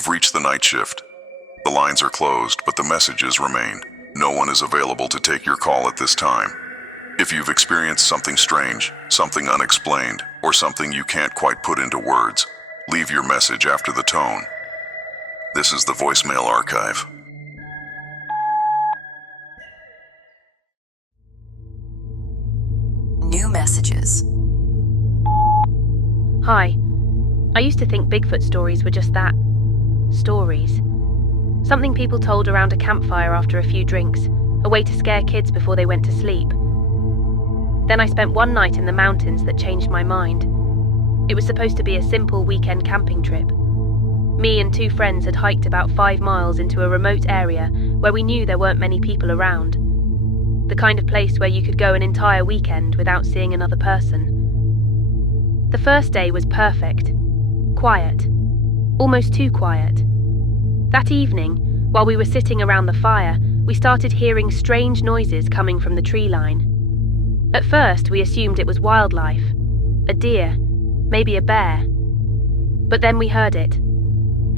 You've reached the night shift. The lines are closed, but the messages remain. No one is available to take your call at this time. If you've experienced something strange, something unexplained, or something you can't quite put into words, leave your message after the tone. This is the voicemail archive. New messages. Hi. I used to think Bigfoot stories were just that. Stories. Something people told around a campfire after a few drinks, a way to scare kids before they went to sleep. Then I spent one night in the mountains that changed my mind. It was supposed to be a simple weekend camping trip. Me and two friends had hiked about 5 miles into a remote area where we knew there weren't many people around. The kind of place where you could go an entire weekend without seeing another person. The first day was perfect. Quiet. Almost too quiet. That evening, while we were sitting around the fire, we started hearing strange noises coming from the tree line. At first, we assumed it was wildlife. A deer, maybe a bear. But then we heard it.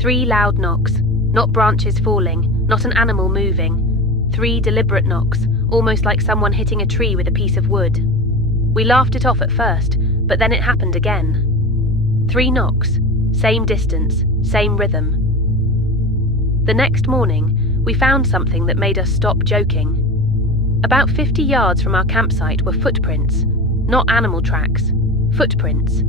3 loud knocks, not branches falling, not an animal moving. 3 deliberate knocks, almost like someone hitting a tree with a piece of wood. We laughed it off at first, but then it happened again. 3 knocks, same distance, same rhythm. The next morning, we found something that made us stop joking. About 50 yards from our campsite were footprints, not animal tracks, footprints.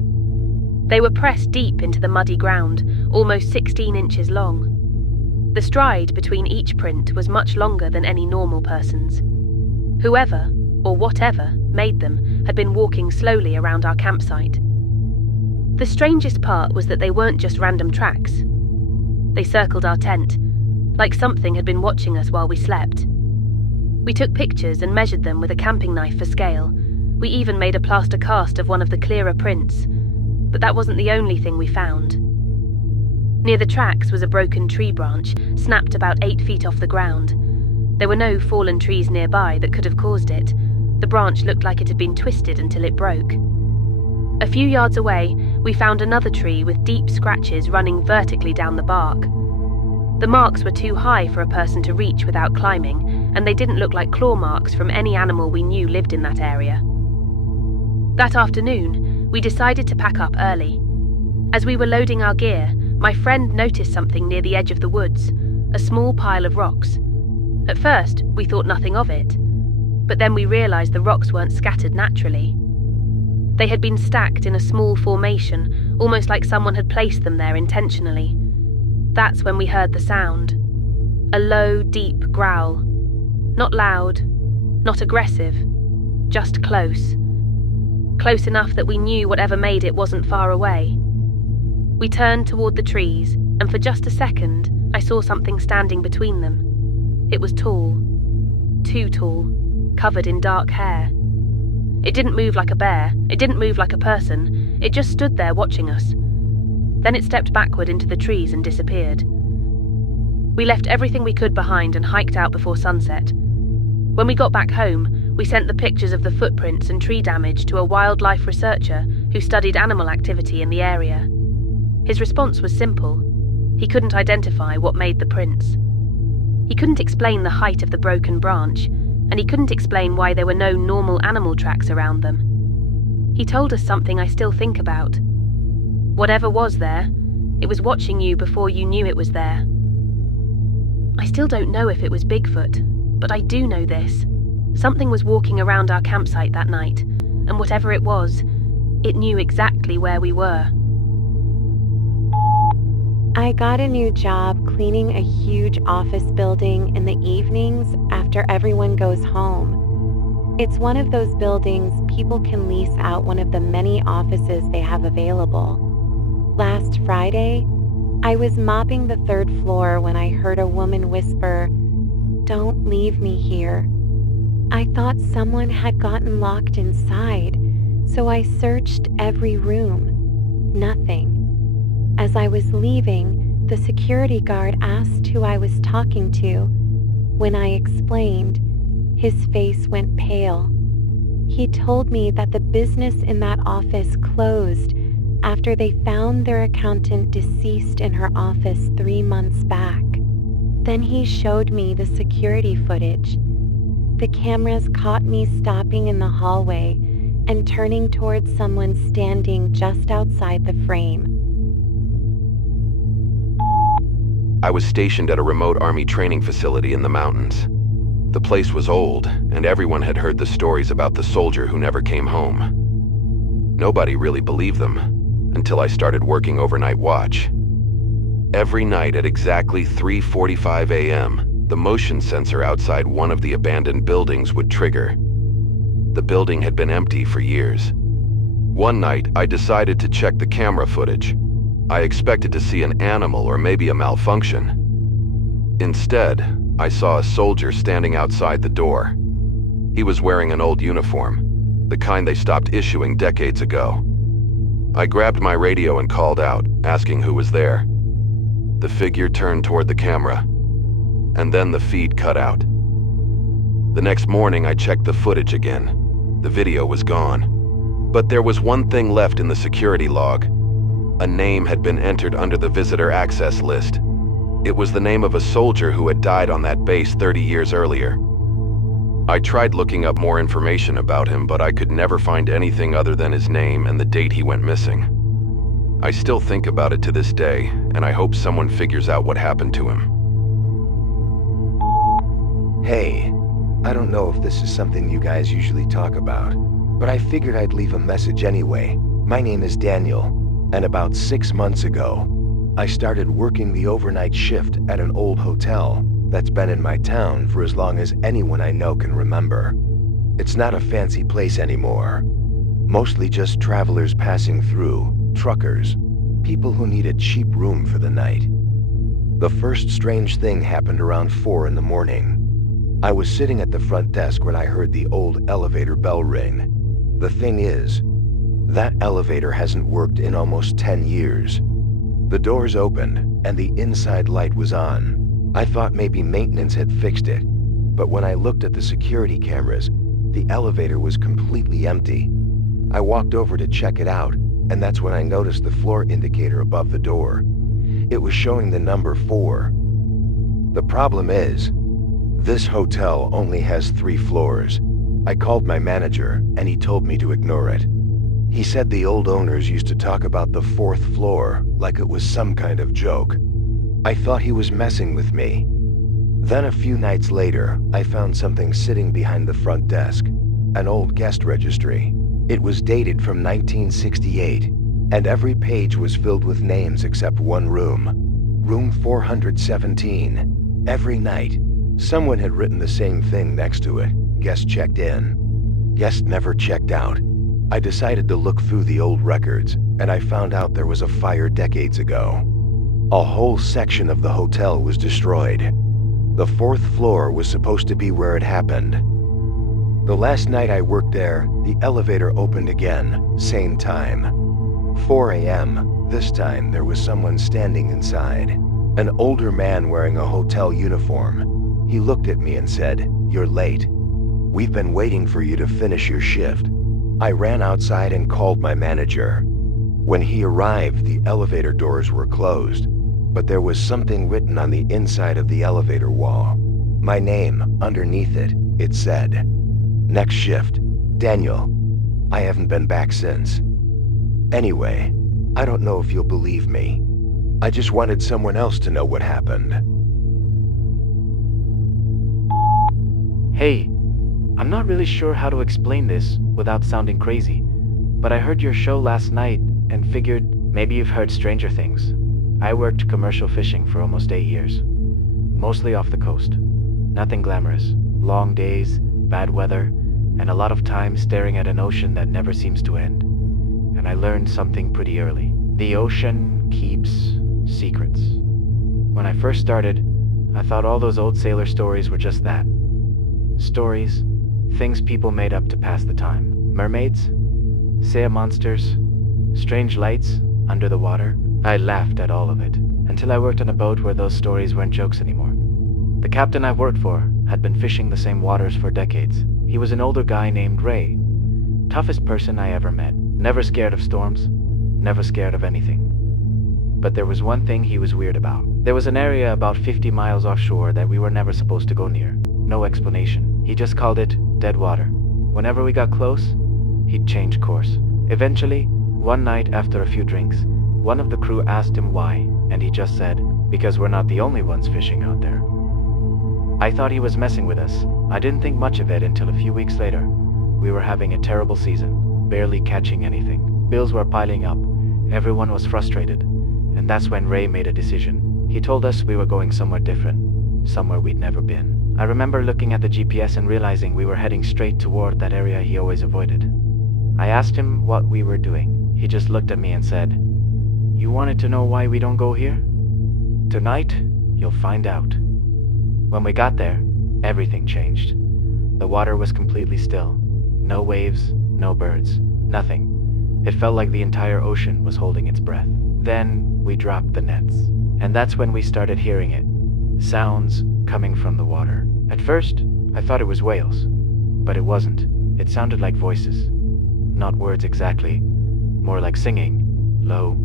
They were pressed deep into the muddy ground, almost 16 inches long. The stride between each print was much longer than any normal person's. Whoever, or whatever, made them had been walking slowly around our campsite. The strangest part was that they weren't just random tracks. They circled our tent, like something had been watching us while we slept. We took pictures and measured them with a camping knife for scale. We even made a plaster cast of one of the clearer prints. But that wasn't the only thing we found. Near the tracks was a broken tree branch, snapped about 8 feet off the ground. There were no fallen trees nearby that could have caused it. The branch looked like it had been twisted until it broke. A few yards away, we found another tree with deep scratches running vertically down the bark. The marks were too high for a person to reach without climbing, and they didn't look like claw marks from any animal we knew lived in that area. That afternoon, we decided to pack up early. As we were loading our gear, my friend noticed something near the edge of the woods, a small pile of rocks. At first, we thought nothing of it, but then we realized the rocks weren't scattered naturally. They had been stacked in a small formation, almost like someone had placed them there intentionally. That's when we heard the sound. A low, deep growl. Not loud, not aggressive, just close. Close enough that we knew whatever made it wasn't far away. We turned toward the trees, and for just a second, I saw something standing between them. It was tall. Too tall, covered in dark hair. It didn't move like a bear, it didn't move like a person, it just stood there watching us. Then it stepped backward into the trees and disappeared. We left everything we could behind and hiked out before sunset. When we got back home, we sent the pictures of the footprints and tree damage to a wildlife researcher who studied animal activity in the area. His response was simple. He couldn't identify what made the prints. He couldn't explain the height of the broken branch, and he couldn't explain why there were no normal animal tracks around them. He told us something I still think about. Whatever was there, it was watching you before you knew it was there. I still don't know if it was Bigfoot, but I do know this. Something was walking around our campsite that night, and whatever it was, it knew exactly where we were. I got a new job cleaning a huge office building in the evenings after everyone goes home. It's one of those buildings people can lease out one of the many offices they have available. Last Friday, I was mopping the 3rd floor when I heard a woman whisper, "Don't leave me here." I thought someone had gotten locked inside, so I searched every room. Nothing. As I was leaving, the security guard asked who I was talking to. When I explained, his face went pale. He told me that the business in that office closed after they found their accountant deceased in her office 3 months back. Then he showed me the security footage. The cameras caught me stopping in the hallway and turning towards someone standing just outside the frame. I was stationed at a remote army training facility in the mountains. The place was old, and everyone had heard the stories about the soldier who never came home. Nobody really believed them, until I started working overnight watch. Every night at exactly 3:45 a.m., the motion sensor outside one of the abandoned buildings would trigger. The building had been empty for years. One night, I decided to check the camera footage. I expected to see an animal or maybe a malfunction. Instead, I saw a soldier standing outside the door. He was wearing an old uniform, the kind they stopped issuing decades ago. I grabbed my radio and called out, asking who was there. The figure turned toward the camera, and then the feed cut out. The next morning, I checked the footage again. The video was gone. But there was one thing left in the security log. A name had been entered under the visitor access list. It was the name of a soldier who had died on that base 30 years earlier. I tried looking up more information about him, but I could never find anything other than his name and the date he went missing. I still think about it to this day, and I hope someone figures out what happened to him. Hey, I don't know if this is something you guys usually talk about, but I figured I'd leave a message anyway. My name is Daniel. And about 6 months ago, I started working the overnight shift at an old hotel that's been in my town for as long as anyone I know can remember. It's not a fancy place anymore. Mostly just travelers passing through, truckers, people who need a cheap room for the night. The first strange thing happened around 4 in the morning. I was sitting at the front desk when I heard the old elevator bell ring. The thing is, that elevator hasn't worked in almost 10 years. The doors opened, and the inside light was on. I thought maybe maintenance had fixed it, but when I looked at the security cameras, the elevator was completely empty. I walked over to check it out, and that's when I noticed the floor indicator above the door. It was showing the number 4. The problem is, this hotel only has 3 floors. I called my manager, and he told me to ignore it. He said the old owners used to talk about the 4th floor like it was some kind of joke. I thought he was messing with me. Then a few nights later, I found something sitting behind the front desk, an old guest registry. It was dated from 1968, and every page was filled with names except one room. Room 417. Every night, someone had written the same thing next to it. Guest checked in. Guest never checked out. I decided to look through the old records, and I found out there was a fire decades ago. A whole section of the hotel was destroyed. The 4th floor was supposed to be where it happened. The last night I worked there, the elevator opened again, same time. 4 a.m., this time there was someone standing inside. An older man wearing a hotel uniform. He looked at me and said, "You're late. We've been waiting for you to finish your shift." I ran outside and called my manager. When he arrived, the elevator doors were closed, but there was something written on the inside of the elevator wall. My name, underneath it, it said, "Next shift, Daniel." I haven't been back since. Anyway, I don't know if you'll believe me. I just wanted someone else to know what happened. Hey, I'm not really sure how to explain this without sounding crazy, but I heard your show last night and figured maybe you've heard stranger things. I worked commercial fishing for almost 8 years, mostly off the coast. Nothing glamorous, long days, bad weather, and a lot of time staring at an ocean that never seems to end. And I learned something pretty early. The ocean keeps secrets. When I first started, I thought all those old sailor stories were just that. Stories, things people made up to pass the time. Mermaids, sea monsters, strange lights under the water. I laughed at all of it, until I worked on a boat where those stories weren't jokes anymore. The captain I worked for had been fishing the same waters for decades. He was an older guy named Ray. Toughest person I ever met. Never scared of storms. never scared of anything. But there was one thing he was weird about. There was an area about 50 miles offshore that we were never supposed to go near. No explanation. He just called it dead water. Whenever we got close, he'd change course. Eventually, one night after a few drinks, one of the crew asked him why, and he just said, "Because we're not the only ones fishing out there." I thought he was messing with us. I didn't think much of it until a few weeks later. We were having a terrible season, barely catching anything. Bills were piling up. Everyone was frustrated. And that's when Ray made a decision. He told us we were going somewhere different, somewhere we'd never been. I remember looking at the GPS and realizing we were heading straight toward that area he always avoided. I asked him what we were doing. He just looked at me and said, "You wanted to know why we don't go here? Tonight, you'll find out." When we got there, everything changed. The water was completely still. No waves, no birds, nothing. It felt like the entire ocean was holding its breath. Then we dropped the nets, and that's when we started hearing it. Sounds coming from the water. At first, I thought it was whales, but it wasn't. It sounded like voices. Not words exactly, more like singing, low,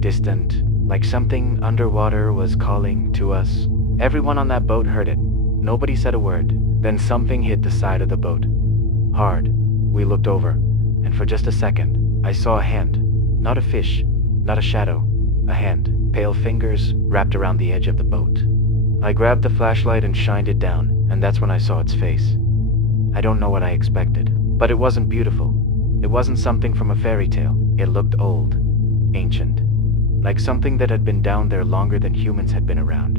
distant, like something underwater was calling to us. Everyone on that boat heard it. Nobody said a word. Then something hit the side of the boat. Hard. We looked over, and for just a second, I saw a hand. Not a fish, not a shadow, a hand. Pale fingers wrapped around the edge of the boat. I grabbed the flashlight and shined it down, and that's when I saw its face. I don't know what I expected, but it wasn't beautiful. It wasn't something from a fairy tale. It looked old, ancient, like something that had been down there longer than humans had been around.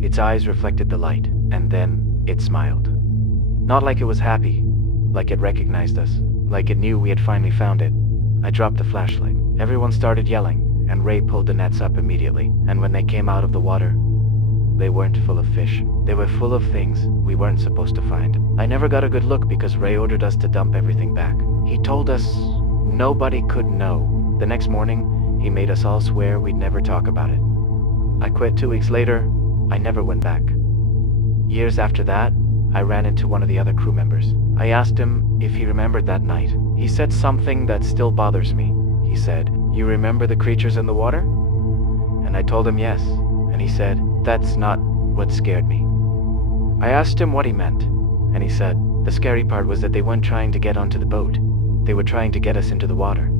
Its eyes reflected the light, and then it smiled. Not like it was happy, like it recognized us, like it knew we had finally found it. I dropped the flashlight. Everyone started yelling, and Ray pulled the nets up immediately. And when they came out of the water, they weren't full of fish. They were full of things we weren't supposed to find. I never got a good look because Ray ordered us to dump everything back. He told us nobody could know. The next morning, he made us all swear we'd never talk about it. I quit 2 weeks later. I never went back. Years after that, I ran into one of the other crew members. I asked him if he remembered that night. He said something that still bothers me. He said, "You remember the creatures in the water?" And I told him yes, and he said, "That's not what scared me." I asked him what he meant, and he said, "The scary part was that they weren't trying to get onto the boat. They were trying to get us into the water."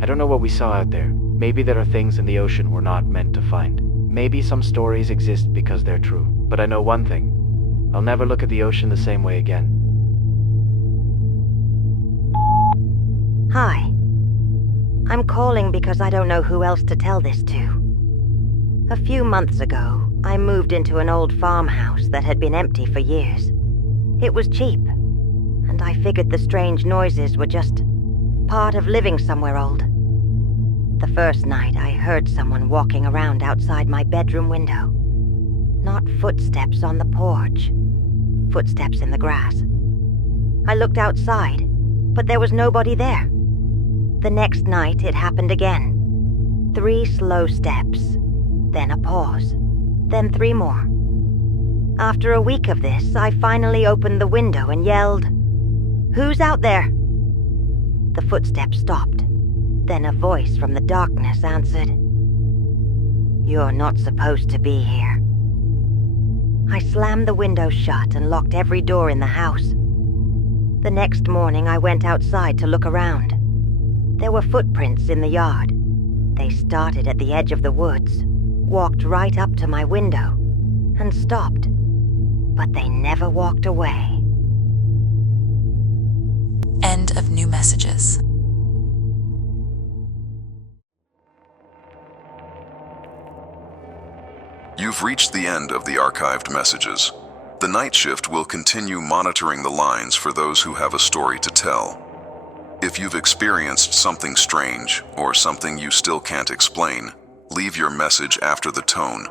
I don't know what we saw out there. Maybe there are things in the ocean we're not meant to find. Maybe some stories exist because they're true. But I know one thing. I'll never look at the ocean the same way again. Hi. I'm calling because I don't know who else to tell this to. A few months ago, I moved into an old farmhouse that had been empty for years. It was cheap, and I figured the strange noises were just part of living somewhere old. The first night, I heard someone walking around outside my bedroom window. Not footsteps on the porch, footsteps in the grass. I looked outside, but there was nobody there. The next night, it happened again. 3 slow steps, then a pause, then 3 more. After a week of this, I finally opened the window and yelled, "Who's out there?" The footsteps stopped. Then a voice from the darkness answered, "You're not supposed to be here." I slammed the window shut and locked every door in the house. The next morning, I went outside to look around. There were footprints in the yard. They started at the edge of the woods, walked right up to my window, and stopped. But they never walked away. End of new messages. You've reached the end of the archived messages. The night shift will continue monitoring the lines for those who have a story to tell. If you've experienced something strange or something you still can't explain, leave your message after the tone